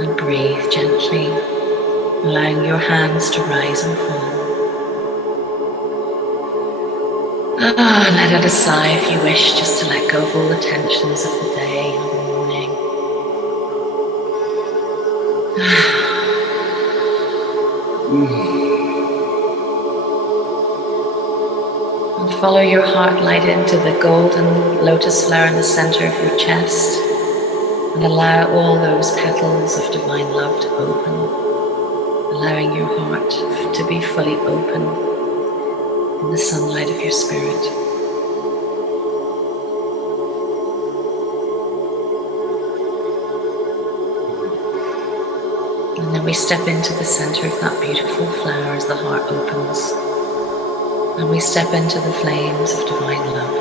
And breathe gently, allowing your hands to rise and fall. Let out a sigh if you wish, just to let go of all the tensions of the day or the morning. And follow your heart light into the golden lotus flower in the center of your chest, and allow all those petals of divine love to open, allowing your heart to be fully open in the sunlight of your spirit. And then we step into the center of that beautiful flower as the heart opens. And we step into the flames of divine love.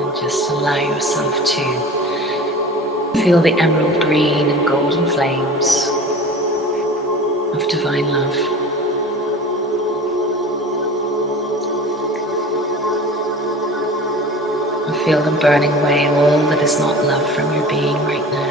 And just allow yourself to feel the emerald green and golden flames of divine love. And feel them burning away all that is not love from your being right now.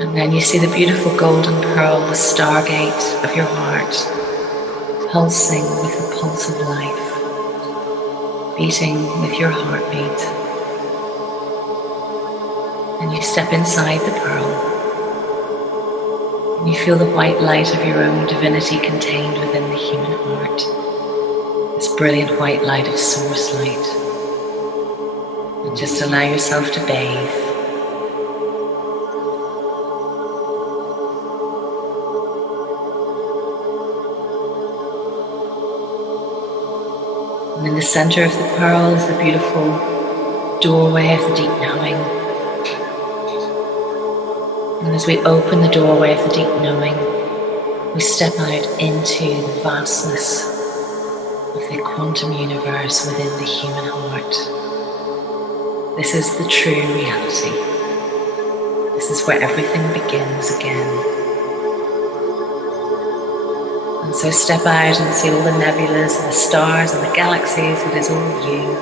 And then you see the beautiful golden pearl, the stargate of your heart, pulsing with the pulse of life, beating with your heartbeat. And you step inside the pearl, and you feel the white light of your own divinity contained within the human heart, this brilliant white light of source light. And just allow yourself to bathe. And in the center of the pearl is the beautiful doorway of the deep knowing. And as we open the doorway of the deep knowing, we step out into the vastness of the quantum universe within the human heart. This is the true reality. This is where everything begins again. And so step out and see all the nebulas and the stars and the galaxies. It is all you.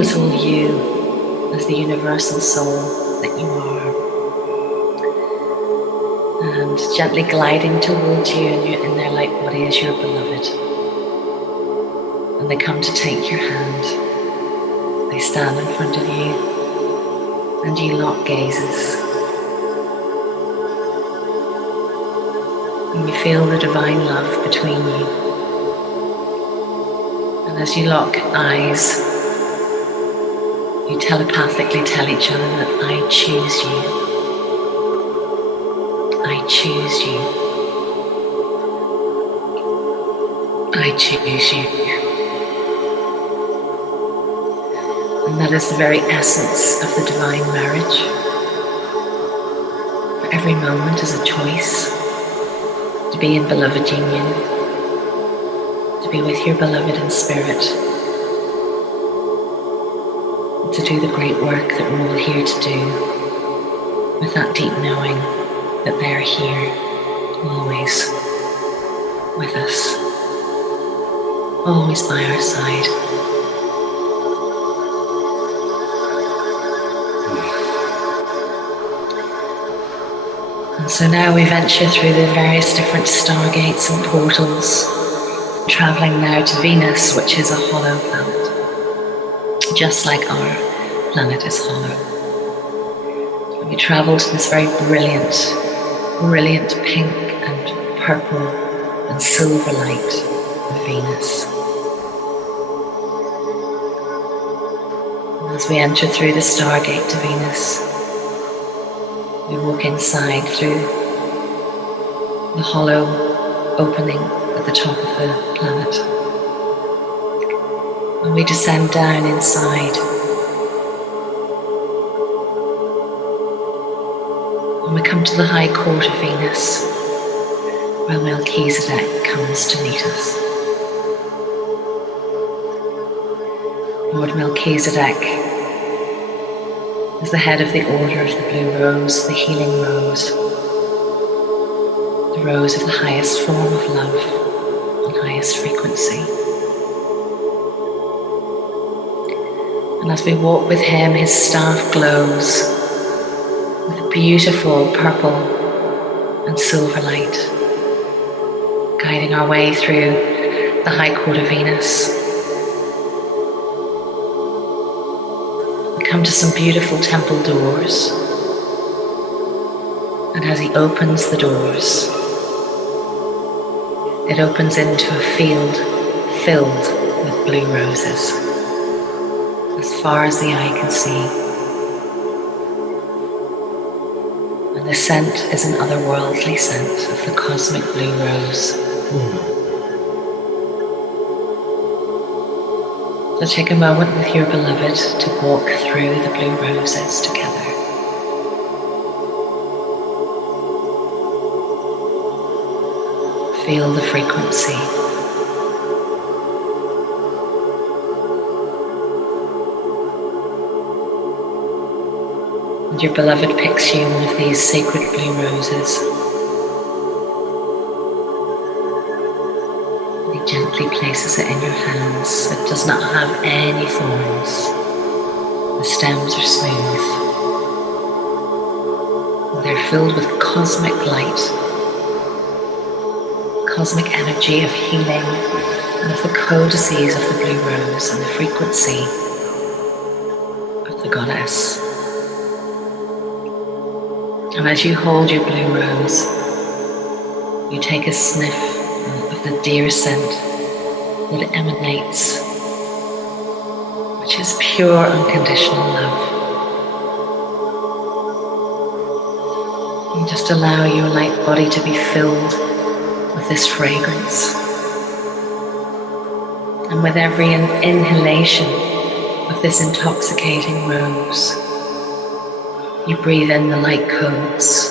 It's all you as the universal soul that you are. And gently gliding towards you in their light body as your beloved. And they come to take your hand. They stand in front of you and you lock gazes. And you feel the divine love between you. And as you lock eyes, you telepathically tell each other that I choose you. I choose you. I choose you. And that is the very essence of the divine marriage. For every moment is a choice. To be in beloved union, to be with your beloved in spirit, to do the great work that we're all here to do, with that deep knowing that they're here, always, with us, always by our side. And so now we venture through the various different stargates and portals, traveling now to Venus, which is a hollow planet, just like our planet is hollow. And we travel to this very brilliant pink and purple and silver light of Venus. And as we enter through the stargate to Venus, we walk inside through the hollow opening at the top of the planet. And we descend down inside. And we come to the high court of Venus, where Melchizedek comes to meet us. Lord Melchizedek is the head of the Order of the Blue Rose, the healing rose, the rose of the highest form of love and highest frequency. And as we walk with him, his staff glows with a beautiful purple and silver light, guiding our way through the high court of Venus. We come to some beautiful temple doors, and as he opens the doors, it opens into a field filled with blue roses, as far as the eye can see. And the scent is an otherworldly scent of the cosmic blue rose. So take a moment with your beloved to walk through the blue roses together. Feel the frequency. And your beloved picks you one of these sacred blue roses. And he gently places it in your hands. It does not have any thorns. The stems are smooth. And they're filled with cosmic light, cosmic energy of healing, and of the codices of the blue rose and the frequency of the goddess. And as you hold your blue rose, you take a sniff of the dear scent that emanates, which is pure unconditional love. And just allow your light body to be filled with this fragrance. And with every inhalation of this intoxicating rose, you breathe in the light codes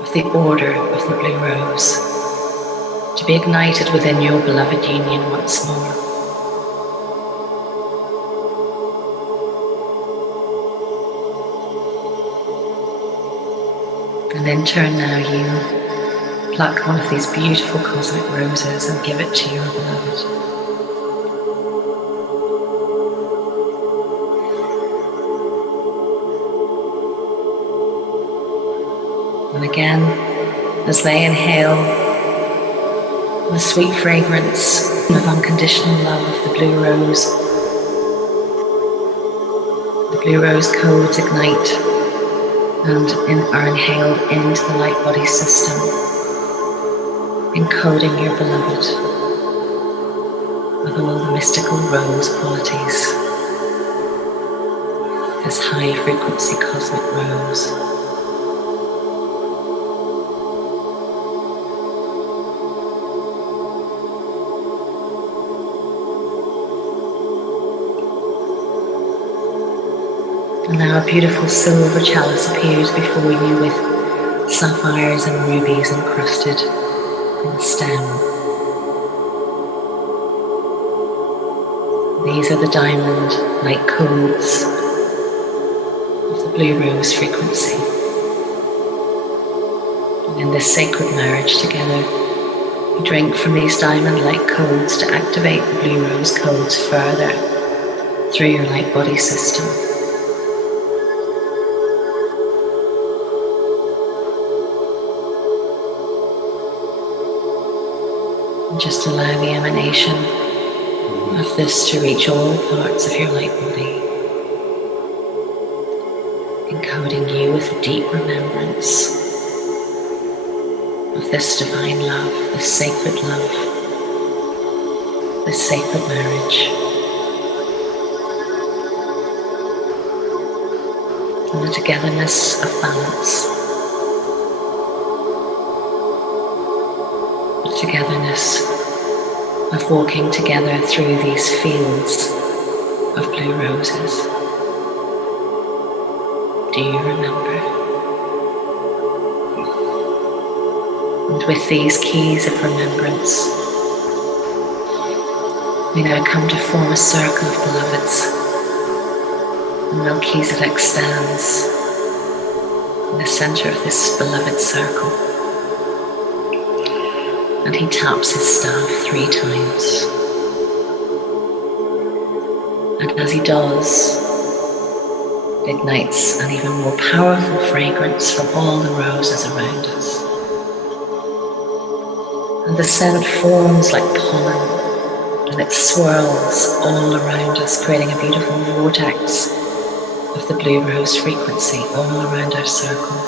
of the Order of the Blue Rose to be ignited within your beloved union once more. And in turn now you pluck one of these beautiful cosmic roses and give it to your beloved. And again, as they inhale the sweet fragrance of unconditional love of the blue rose codes ignite and are inhaled into the light body system, encoding your beloved with all the mystical rose qualities, this high frequency cosmic rose. And now a beautiful silver chalice appears before you with sapphires and rubies encrusted in the stem. These are the diamond light codes of the blue rose frequency. And in this sacred marriage together, you drink from these diamond light codes to activate the blue rose codes further through your light body system. And just allow the emanation of this to reach all parts of your light body, encoding you with deep remembrance of this divine love, this sacred love, this sacred marriage. And the togetherness of balance, the togetherness of walking together through these fields of blue roses. Do you remember? And with these keys of remembrance, We now come to form a circle of beloveds. And Melchizedek stands in the center of this beloved circle. And he taps his staff 3 times. And as he does, it ignites an even more powerful fragrance from all the roses around us. And the scent forms like pollen, and it swirls all around us, creating a beautiful vortex of the blue rose frequency all around our circle.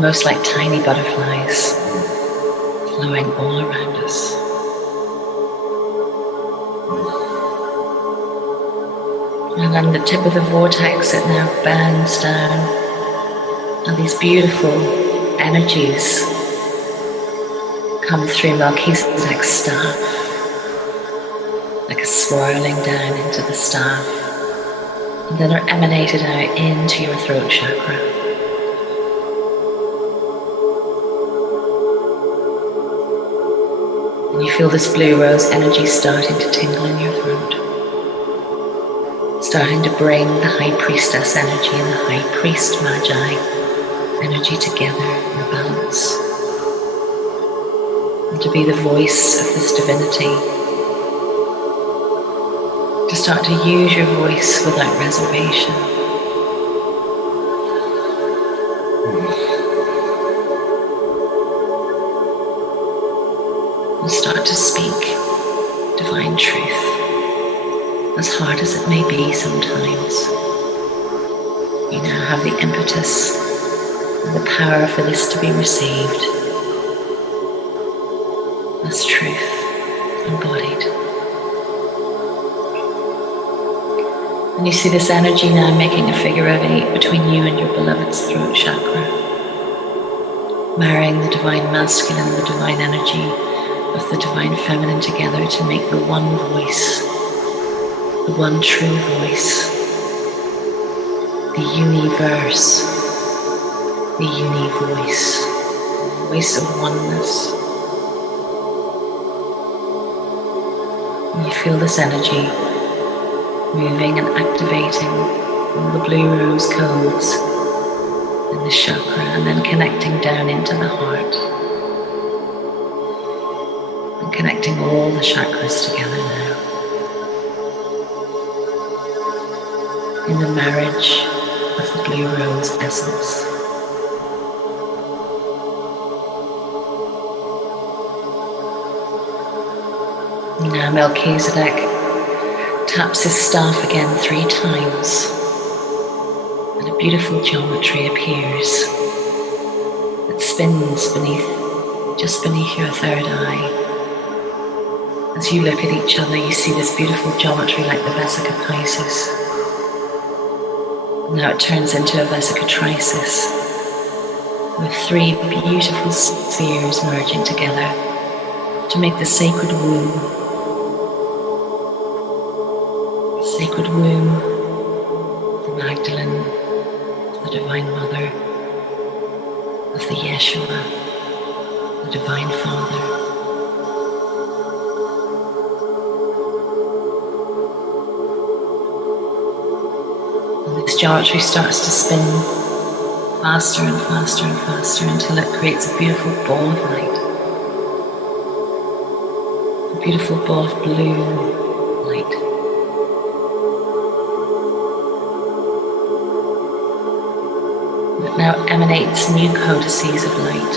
Most like tiny butterflies flowing all around us. And on the tip of the vortex, it now bends down, and these beautiful energies come through Melchizedek's staff, like a swirling down into the staff, and then are emanated out into your throat chakra. And you feel this blue rose energy starting to tingle in your throat, starting to bring the high priestess energy and the high priest magi energy together in balance. And to be the voice of this divinity, to start to use your voice without reservation. And start to speak divine truth, as hard as it may be sometimes. You now have the impetus and the power for this to be received as truth embodied. And you see this energy now making a figure of 8 between you and your beloved's throat chakra, marrying the divine masculine and the divine energy of the divine feminine together to make the one voice, the one true voice, the universe, the uni-voice, the voice of oneness. And you feel this energy moving and activating all the blue rose codes in the chakra, and then connecting down into the heart, and connecting all the chakras together now in the marriage of the blue rose essence. Now Melchizedek taps his staff again 3 times, and a beautiful geometry appears that spins just beneath your third eye. As you look at each other, you see this beautiful geometry like the Vesica Pisces. Now it turns into a Vesica Trisis, with 3 beautiful spheres merging together to make the sacred womb. The sacred womb of the Magdalene, the Divine Mother, of the Yeshua, the Divine Father. And this geometry starts to spin faster and faster and faster until it creates a beautiful ball of light. A beautiful ball of blue light. It now emanates new codices of light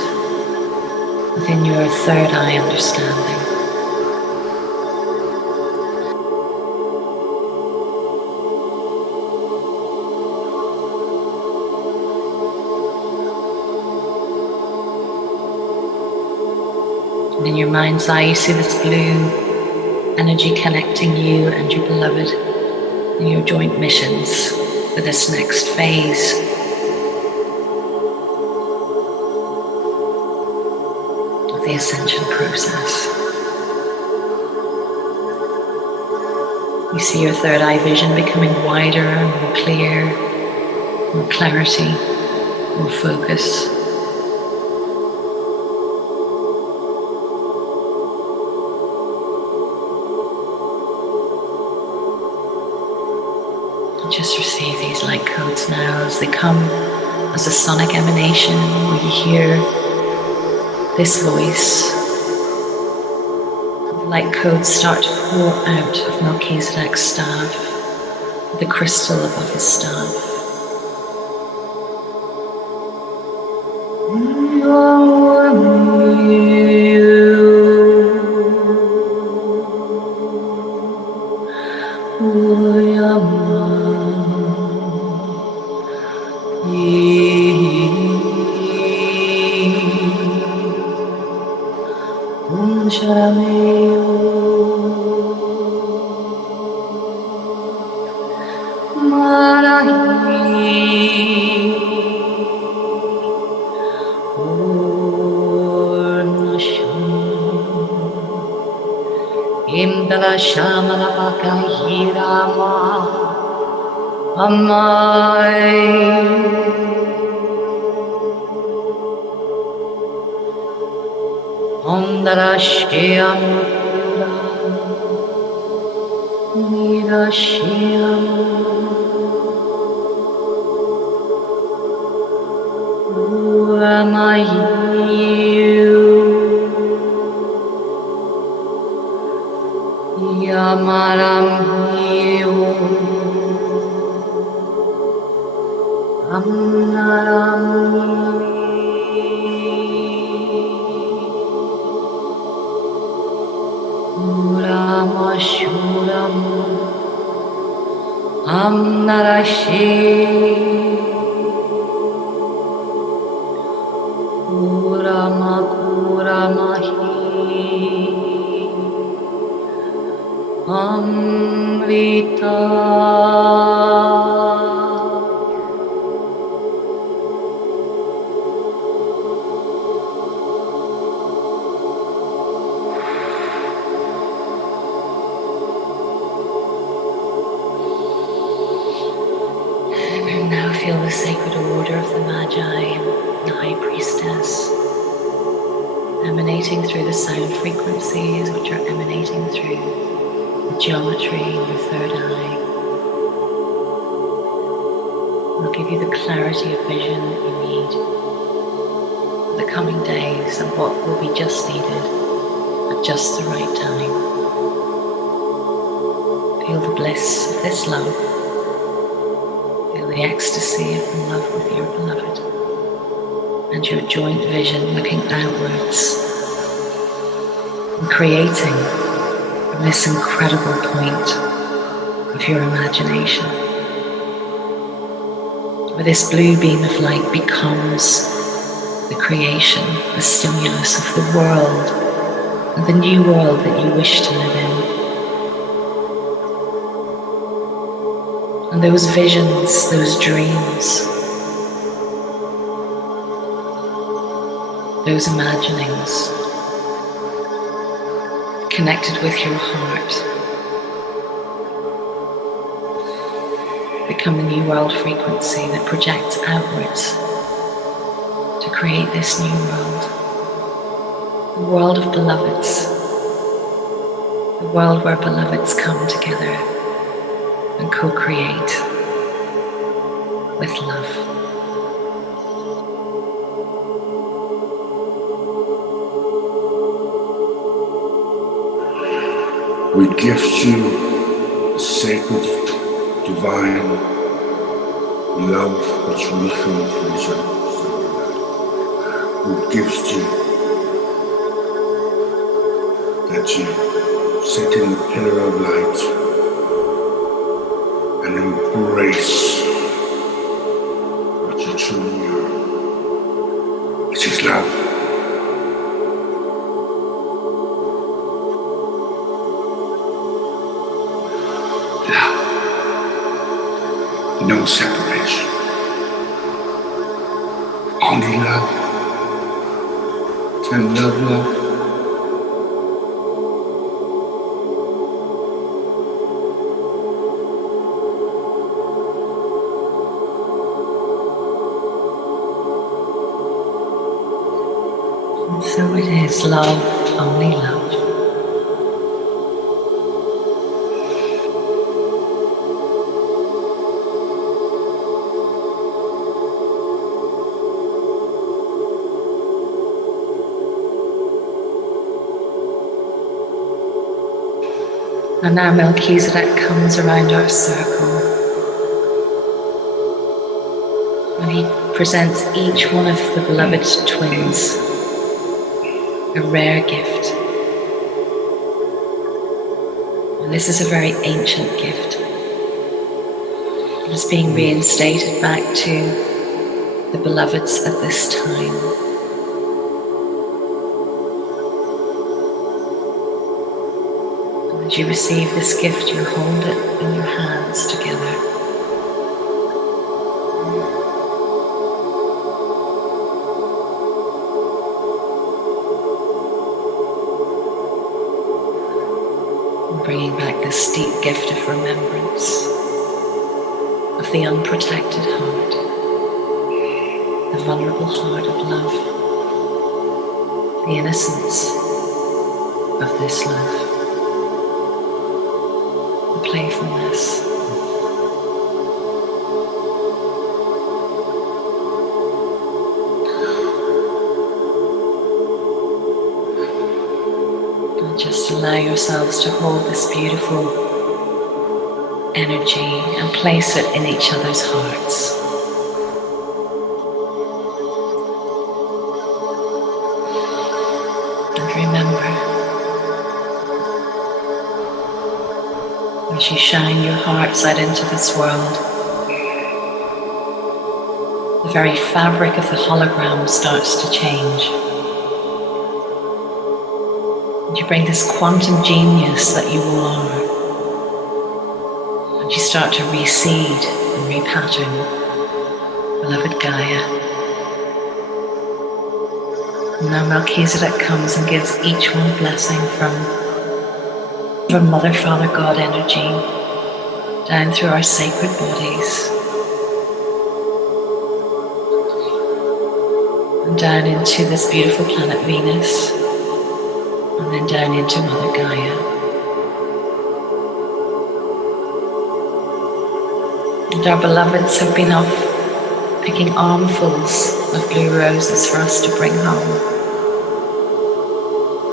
within your third eye understanding. And in your mind's eye, you see this blue energy connecting you and your beloved in your joint missions for this next phase. Of the ascension process. You see your third eye vision becoming wider, more clear, more clarity, more focus. Just receive these light codes now as they come as a sonic emanation, where you hear this voice. The light codes start to pour out of Melchizedek's staff, the crystal above his staff. Imdala Shamala Bakahirama Amai Omdala Shiyamura Nira Shiyamura Amayu Yamaram Hiyo Amnaram Muramashuram Amnarashi Muramakuramahi Amrita And now feel the sacred order of the Magi, the High Priestess, emanating through the sound frequencies, which are emanating through the geometry in your third eye. Will give you the clarity of vision that you need for the coming days and what will be just needed at just the right time. Feel the bliss of this love. Feel the ecstasy of the love with your beloved and your joint vision looking outwards and creating from this incredible point of your imagination, where this blue beam of light becomes the creation, the stimulus of the world and the new world that you wish to live in. And those visions, those dreams, those imaginings connected with your heart become a new world frequency that projects outwards to create this new world, a world of beloveds, a world where beloveds come together and co-create with love. We gift you the sacred, divine love which we feel for each other. We gift you that you sit in the pillar of light and embrace what you truly are, which is love. Love. No separation. Only love. Can love love? So it is love, only love. And now Melchizedek comes around our circle, and he presents each one of the beloved twins a rare gift. And this is a very ancient gift. It is being reinstated back to the beloveds at this time. And as you receive this gift, you hold it in your hands together. Bringing back this deep gift of remembrance of the unprotected heart, the vulnerable heart of love, the innocence of this love, the playfulness. Just allow yourselves to hold this beautiful energy and place it in each other's hearts. And remember, as you shine your hearts out into this world, the very fabric of the hologram starts to change. You bring this quantum genius that you all are, and you start to reseed and repattern beloved Gaia. And now Melchizedek comes and gives each one a blessing from Mother, Father, God energy down through our sacred bodies and down into this beautiful planet Venus, and then down into Mother Gaia. And our beloveds have been off picking armfuls of blue roses for us to bring home.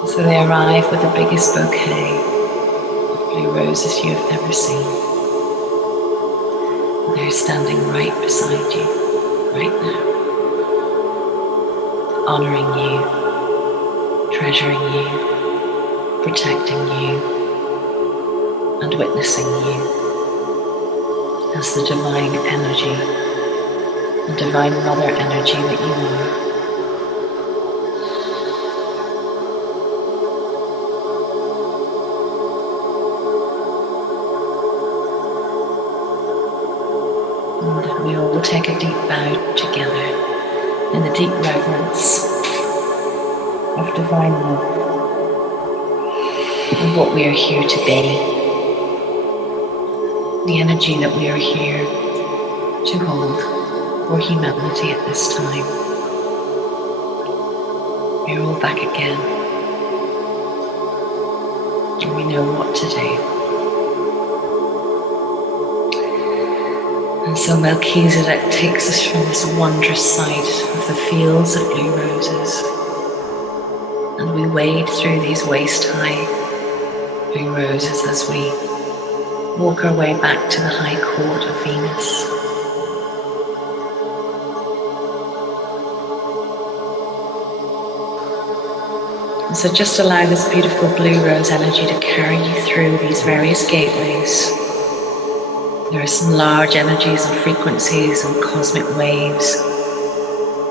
So they arrive with the biggest bouquet of blue roses you have ever seen. And they're standing right beside you, right now, honoring you, treasuring you, protecting you, and witnessing you as the divine energy and divine mother energy that you are. And we all will take a deep bow together in the deep reverence of divine love and what we are here to be, the energy that we are here to hold for humanity at this time. We're all back again, and we know what to do. And so Melchizedek takes us from this wondrous sight of the fields of blue roses, and we wade through these waist-high blue roses as we walk our way back to the high court of Venus. And so just allow this beautiful blue rose energy to carry you through these various gateways. There are some large energies and frequencies and cosmic waves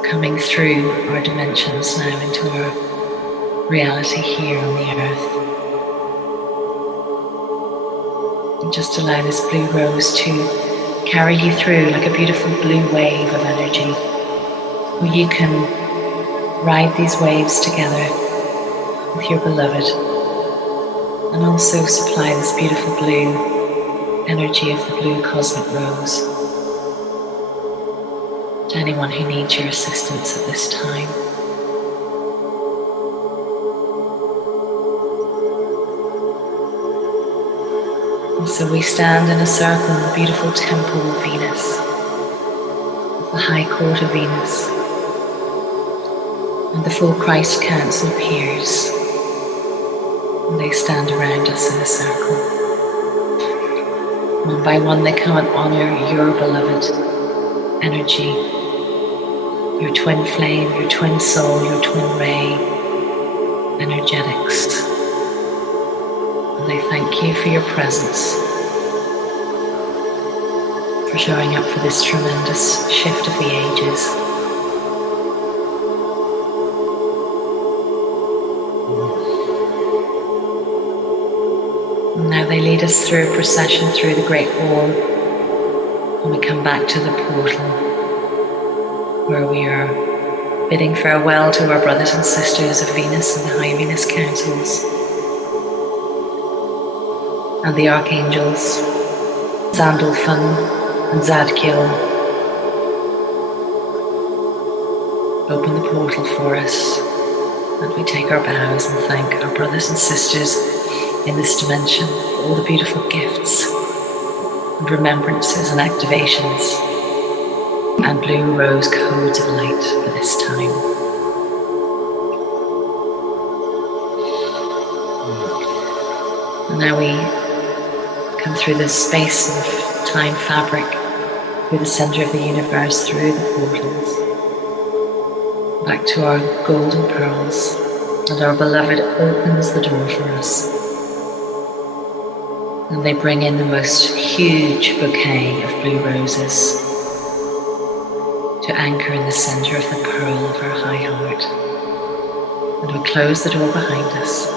coming through our dimensions now into our reality here on the earth. And just allow this blue rose to carry you through like a beautiful blue wave of energy, where you can ride these waves together with your beloved, and also supply this beautiful blue energy of the blue cosmic rose to anyone who needs your assistance at this time. And so we stand in a circle in the beautiful temple of Venus, the high court of Venus, and the full Christ Council appears, and they stand around us in a circle. One by one they come and honor your beloved energy, your twin flame, your twin soul, your twin ray energetics. And they thank you for your presence, for showing up for this tremendous shift of the ages. And now they lead us through a procession through the Great Hall, and we come back to the portal where we are bidding farewell to our brothers and sisters of Venus and the High Venus Councils and the Archangels, Sandalphon and Zadkiel. Open the portal for us, and we take our bows and thank our brothers and sisters in this dimension for all the beautiful gifts and remembrances and activations and blue rose codes of light for this time. And now we come through this space of time fabric, through the center of the universe, through the portals, back to our golden pearls, and our beloved opens the door for us. And they bring in the most huge bouquet of blue roses to anchor in the center of the pearl of our high heart. And we close the door behind us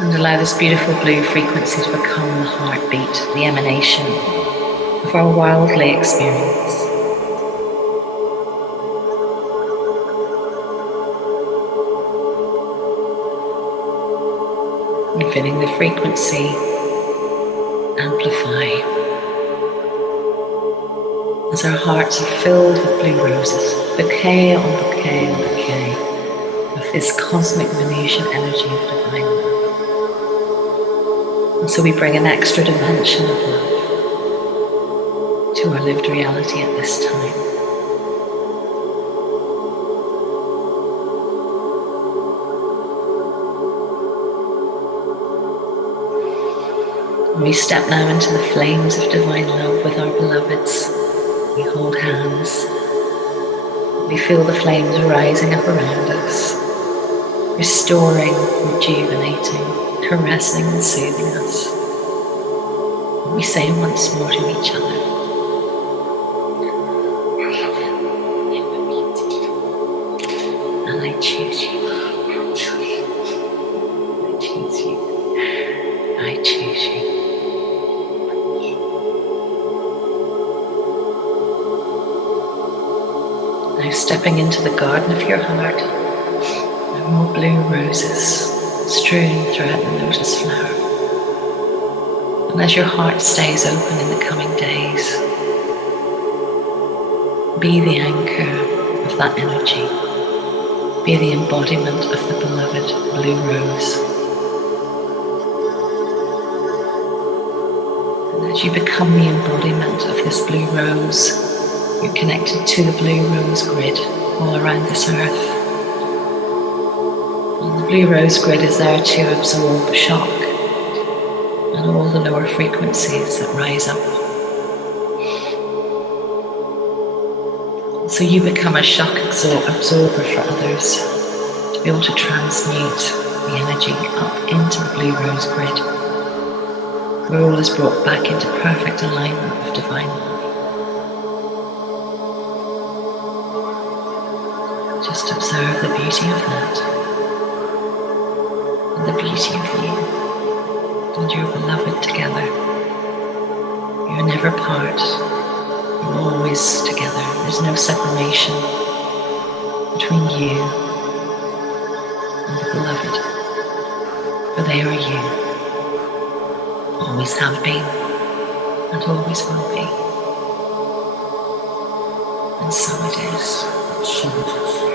and allow this beautiful blue frequency to become the heartbeat, the emanation of our worldly experience. And feeling the frequency amplify as our hearts are filled with blue roses, bouquet on bouquet on bouquet of this cosmic Venusian energy of divine love. And so we bring an extra dimension of love to our lived reality at this time. And we step now into the flames of divine love with our beloveds. We hold hands. We feel the flames rising up around us, restoring, rejuvenating, caressing and soothing us. And we say once more to each other, and I choose you. I choose you. I choose you. Now stepping into the garden of your heart, there are more blue roses strewn throughout the lotus flower. And as your heart stays open in the coming days, be the anchor of that energy. Be the embodiment of the beloved blue rose. And as you become the embodiment of this blue rose, you're connected to the blue rose grid all around this earth. And the blue rose grid is there to absorb shock and all the lower frequencies that rise up. So you become a shock absorber for others, to be able to transmute the energy up into the blue rose grid, where all is brought back into perfect alignment with divine love. Just observe the beauty of that, and the beauty of you and your beloved together. You're never apart, you're always together. There's no separation between you and the beloved, for they are you, always have been and always will be. And so it is. So it is.